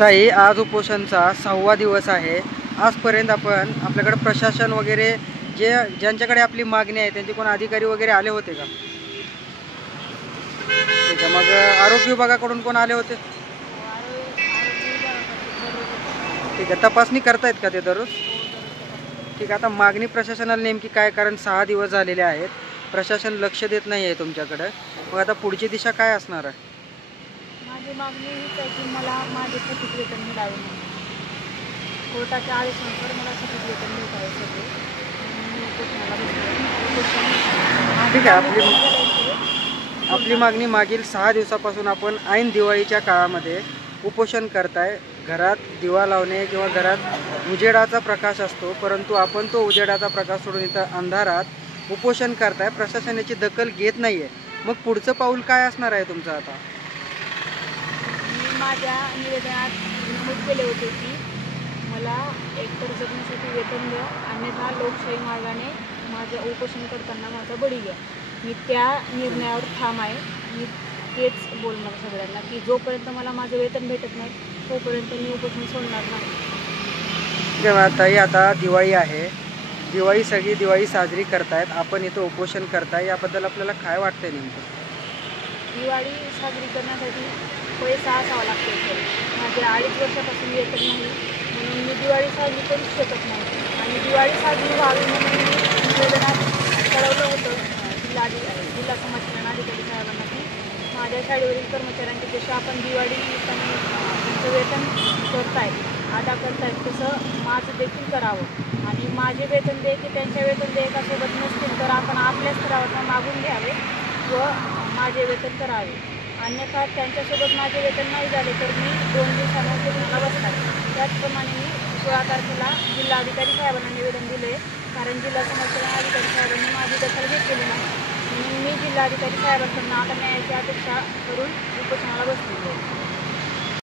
ताई, आज उपोषणचा 6वा दिवस आहे। आजपर्यंत आपण आपल्याकडे प्रशासन वगैरे ज्यांच्याकडे आपली मागणी आहे त्यांचे कोण अधिकारी वगैरे आले होते का? ठीक आहे, मग आरोग्य विभागाकडून कोण आले होते? ठीक आहे, तपासणी करतायत का ते दररोज? ठीक आहे, आता मागणी प्रशासनाला नेमकी काय? कारण 6 दिवस झालेले आहेत, प्रशासन लक्ष देत नाही आहे तुमच्याकडे। मग आता पुढची दिशा काय असणार आहे? माझी मागणी हीच आहे की मला माझे थकीत वेतन मिळावे म्हणून कोर्टाच्या आदेशानुसार मला थकीत वेतन मिळावे सगळे मी उपोषणाला बसले। ठीक आहे, आपली मागणी मागील 6 दिवसापासून आपण ऐन दिवाळीच्या काळामध्ये उपोषण करताय। घरात दिवा लावणे किंवा घरात उजेडाचा प्रकाश असतो, परंतु आपण तो उजेडाचा प्रकाश सोडून इथं अंधारात उपोषण करताय। प्रशासनाची दखल घेत नाहीये, मग पुढचं पाऊल काय असणार आहे तुमचं? आता मी माझ्या निवेदनात नमूद केले होते की मला एकतर जगण्यासाठी वेतन द्या, अन्यथा लोकशाही मार्गाने माझं उपोषण करताना माझा बळी घ्या। मी त्या निर्णयावर ठाम आहे। मी तेच बोलणार सगळ्यांना की जोपर्यंत मला माझं वेतन भेटत नाही तोपर्यंत मी उपोषण सोडणार नाही। जेव्हा ताई, आता दिवाळी आहे, सगळी दिवाळी साजरी करतायत, आपण इथं उपोषण करताय, याबद्दल आपल्याला काय वाटतंय नेमकं? दिवाळी साजरी करण्यासाठी पैसा असावा लागतो। माझे 2.5 वर्षापासून वेतन नाही म्हणून मी दिवाळी साजरी करूच शकत नाही आणि दिवाळी साजरी व्हावी म्हणून मी निवेदनात कळवलं होतं जिल्हा समाज कल्याण अधिकारी साहेबांना की माझ्या शाळेवरील कर्मचाऱ्यांची जसं आपण दिवाळी त्यांचं वेतन करतायत अदा करतायत तसं माझं देखील करावं आणि माझे वेतन दे की त्यांच्या वेतन देयकासोबत नसतील तर आपण आपल्या स्तरावर मागून घ्यावे व माझे वेतन करावे। अन्यथा त्यांच्यासोबत माझे वेतन नाही झाले तर मी 2 दिवसांना उपोषणाला बसणार। त्याचप्रमाणे मी 16 तारखेला जिल्हाधिकारी साहेबांना निवेदन दिले, कारण जिल्हा समाज कल्याण अधिकारी साहेबांनी माझी दखल घेतलेली नाही म्हणून मी जिल्हाधिकारी साहेबांकडून आता न्यायाची अपेक्षा करून उपोषणाला बसलेली आहे।